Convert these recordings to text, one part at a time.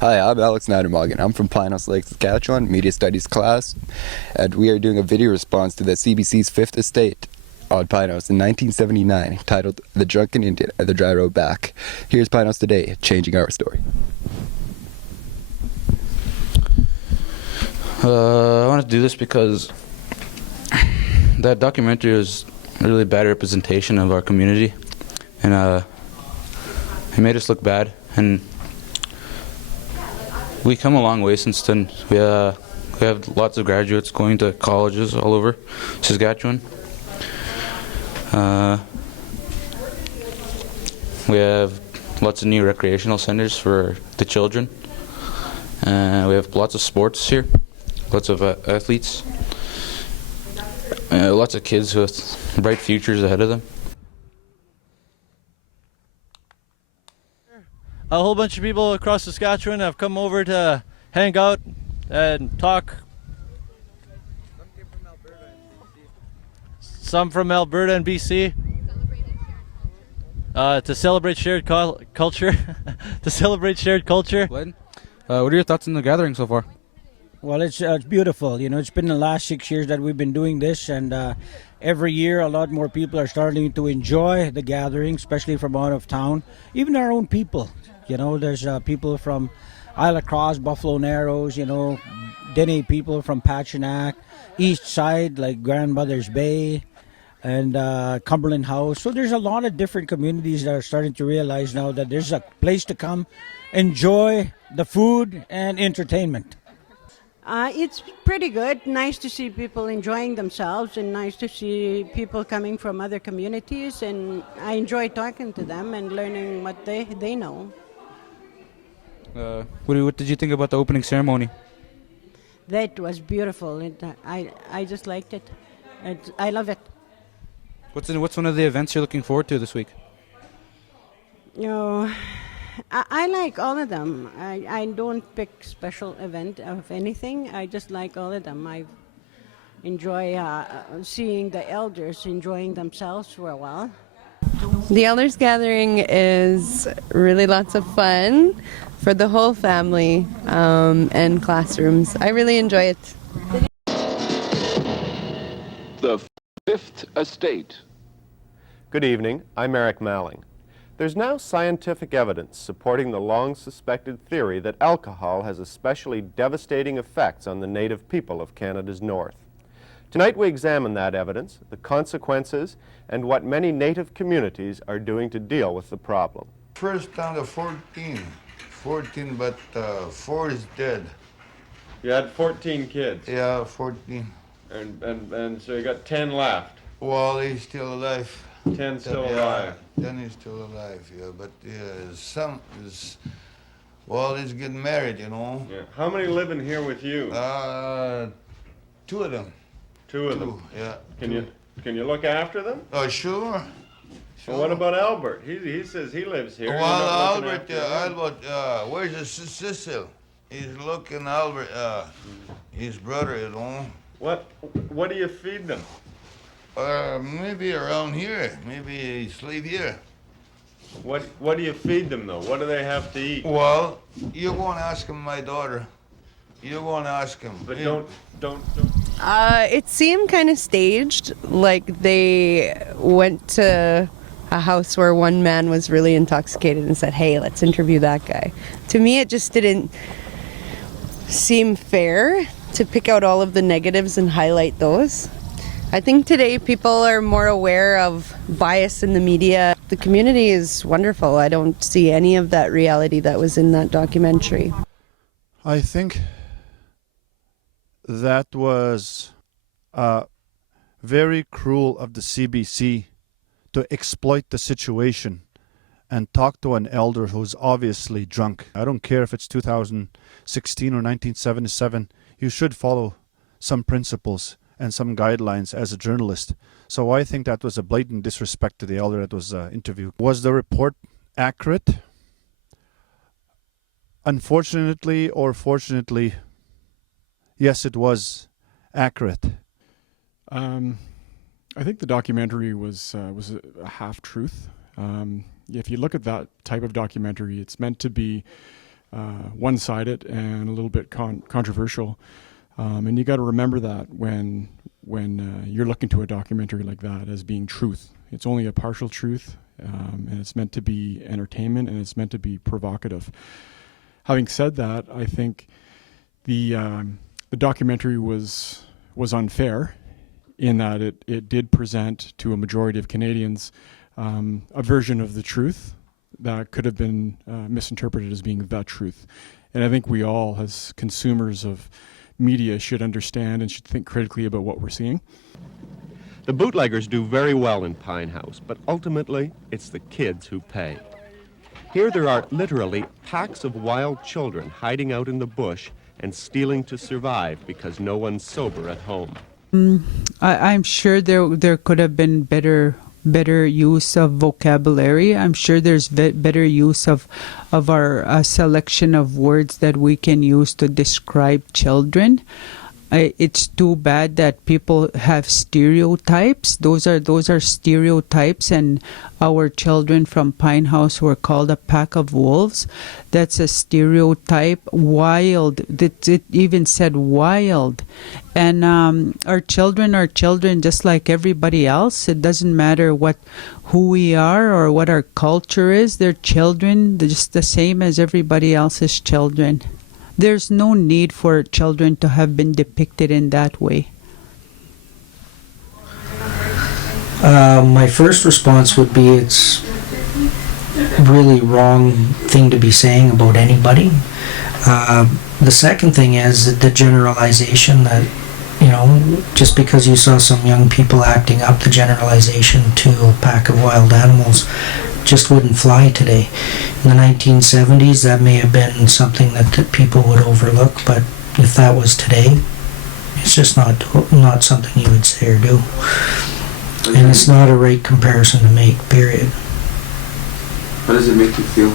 Hi, I'm Alex Nadermogen. I'm from Pinehouse Lake, Saskatchewan, Media Studies class, and we are doing a video response to the CBC's Fifth Estate on Pinehouse in 1979, titled The Drunken Indian and the Dry Road Back. Here's Pinehouse today, changing our story. I wanted to do this because that documentary was a really bad representation of our community, and it made us look bad. And we come a long way since then. We have lots of graduates going to colleges all over Saskatchewan. We have lots of new recreational centers for the children. We have lots of sports here, lots of athletes, lots of kids with bright futures ahead of them. A whole bunch of people across Saskatchewan have come over to hang out and talk. Some from Alberta and BC. To celebrate shared culture. To celebrate shared culture. Glenn, what are your thoughts on the gathering so far? Well, it's beautiful. You know, it's been the last 6 years that we've been doing this, and every year a lot more people are starting to enjoy the gathering, especially from out of town. Even our own people. You know, there's people from Isle of Cross, Buffalo Narrows, you know, Dene people from Pachinak, East Side, like Grandmother's Bay, and Cumberland House. So there's a lot of different communities that are starting to realize now that there's a place to come, enjoy the food and entertainment. It's pretty good. Nice to see people enjoying themselves, and nice to see people coming from other communities, and I enjoy talking to them and learning what they know. What did you think about the opening ceremony? That was beautiful. I just liked it. I love it. What's one of the events you're looking forward to this week? You know, I like all of them. I don't pick special event of anything. I just like all of them. I enjoy seeing the elders enjoying themselves for a while. The Elders Gathering is really lots of fun for the whole family and classrooms. I really enjoy it. The Fifth Estate. Good evening, I'm Eric Malling. There's now scientific evidence supporting the long-suspected theory that alcohol has especially devastating effects on the native people of Canada's north. Tonight we examine that evidence, the consequences, and what many native communities are doing to deal with the problem. First down to 14, but 4 is dead. You had 14 kids. Yeah, 14. And so you got 10 left. Well, he's still alive. 10 still alive. 10 is still alive, yeah, but some is, well, he's getting married, you know. Yeah. How many live in here with you? 2 of them. Two of them. Yeah. Can you look after them? Oh, sure. Well, what about Albert? He says he lives here. Well, Albert, where's his sister? He's looking Albert, his brother, you know. What do you feed them? Maybe around here. Maybe he sleep here. What do you feed them though? What do they have to eat? Well, you go and ask him, my daughter. You go and ask him. But Yeah. don't. It seemed kind of staged, like they went to a house where one man was really intoxicated and said, hey, let's interview that guy. To me, it just didn't seem fair to pick out all of the negatives and highlight those. I think today people are more aware of bias in the media. The community is wonderful. I don't see any of that reality that was in that documentary. I think that was very cruel of the CBC to exploit the situation and talk to an elder who's obviously drunk. I don't care if it's 2016 or 1977. You should follow some principles and some guidelines as a journalist. So I think that was a blatant disrespect to the elder that was interviewed. Was the report accurate? Unfortunately or fortunately, yes, it was accurate. I think the documentary was a half truth. If you look at that type of documentary, it's meant to be one-sided and a little bit controversial. And you got to remember that when you're looking to a documentary like that as being truth. It's only a partial truth, and it's meant to be entertainment, and it's meant to be provocative. Having said that, I think the documentary was unfair in that it did present to a majority of Canadians a version of the truth that could have been misinterpreted as being the truth. And I think we all, as consumers of media, should understand and should think critically about what we're seeing. The bootleggers do very well in Pinehouse, but ultimately it's the kids who pay. Here there are literally packs of wild children hiding out in the bush and stealing to survive because no one's sober at home. I'm sure there could have been better use of vocabulary. I'm sure there's better use of our selection of words that we can use to describe children. It's too bad that people have stereotypes. Those are stereotypes, and our children from Pinehouse were called a pack of wolves. That's a stereotype. Wild. It even said wild. And our children are children just like everybody else. It doesn't matter who we are or what our culture is. They're children. They're just the same as everybody else's children. There's no need for children to have been depicted in that way. My first response would be it's really wrong thing to be saying about anybody. The second thing is the generalization that, just because you saw some young people acting up, the generalization to a pack of wild animals just wouldn't fly today. In the 1970s, that may have been something that people would overlook, but if that was today, it's just not something you would say or do. And it's not a right comparison to make, period. How does it make you feel?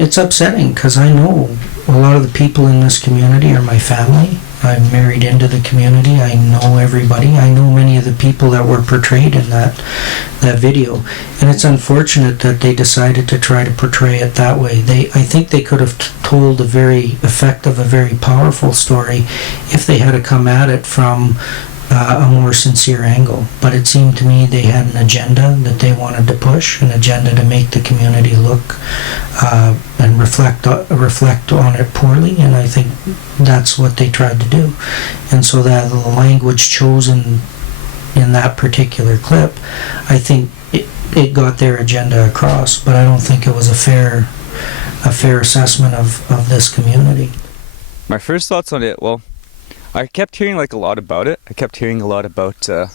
It's upsetting because I know a lot of the people in this community are my family. I'm married into the community. I know everybody. I know many of the people that were portrayed in that video. And it's unfortunate that they decided to try to portray it that way. I think they could have told a very effective, a very powerful story if they had to come at it from a more sincere angle. But it seemed to me they had an agenda that they wanted to push, an agenda to make the community look and reflect on it poorly, and I think that's what they tried to do. And so that the language chosen in that particular clip, I think it got their agenda across, but I don't think it was a fair assessment of this community. My first thoughts on it, well, I kept hearing a lot about it. I kept hearing a lot about a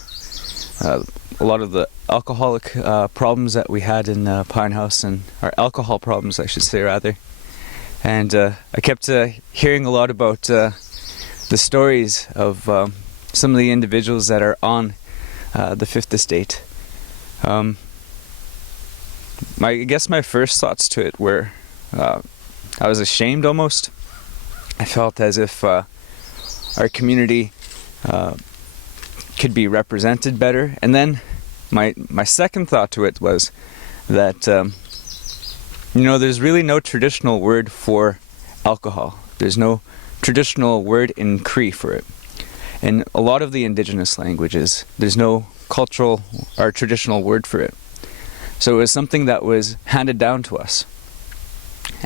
lot of the alcoholic problems that we had in Pinehouse, and our alcohol problems, I should say, rather. And I kept hearing a lot about the stories of some of the individuals that are on the Fifth Estate. I guess my first thoughts to it were I was ashamed almost. I felt as if our community could be represented better. And then my second thought to it was that there's really no traditional word for alcohol. There's no traditional word in Cree for it. In a lot of the indigenous languages, there's no cultural or traditional word for it. So it was something that was handed down to us.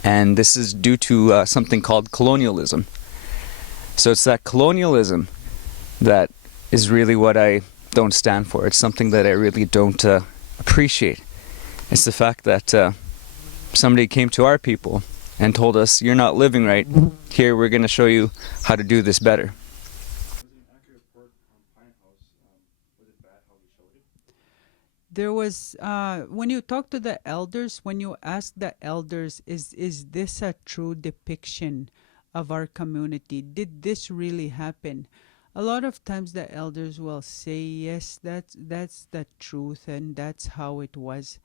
And this is due to something called colonialism. So it's that colonialism that is really what I don't stand for. It's something that I really don't appreciate. It's the fact that somebody came to our people and told us, you're not living right. Here, we're going to show you how to do this better. There was, when you talk to the elders, when you ask the elders, is this a true depiction of our community? Did this really happen? A lot of times the elders will say, yes, that's the truth and that's how it was.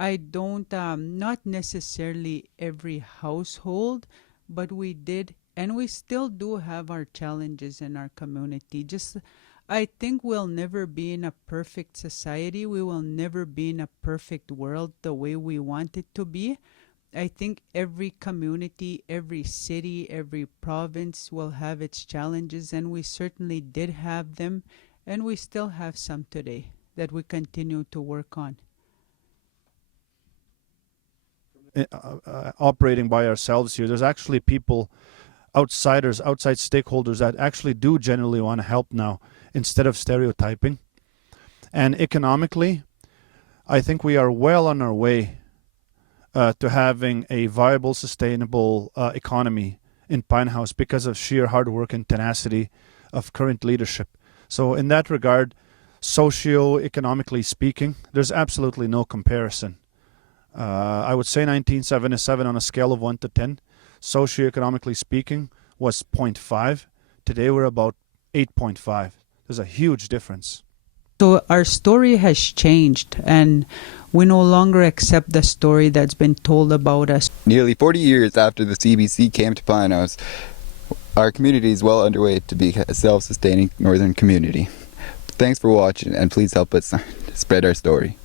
I don't, not necessarily every household, but we did, and we still do have our challenges in our community. I think we'll never be in a perfect society. We will never be in a perfect world the way we want it to be. I think every community, every city, every province will have its challenges, and we certainly did have them, and we still have some today that we continue to work on. Operating by ourselves here, there's actually people, outsiders, outside stakeholders that actually do genuinely want to help now instead of stereotyping. And economically, I think we are well on our way to having a viable, sustainable economy in Pinehouse because of sheer hard work and tenacity of current leadership. So in that regard, socio-economically speaking, there's absolutely no comparison. I would say 1977 on a scale of 1 to 10, socioeconomically speaking, was 0.5. Today we're about 8.5. There's a huge difference. So our story has changed, and we no longer accept the story that's been told about us. Nearly 40 years after the CBC came to Pinehouse, our community is well underway to be a self-sustaining northern community. Thanks for watching, and please help us spread our story.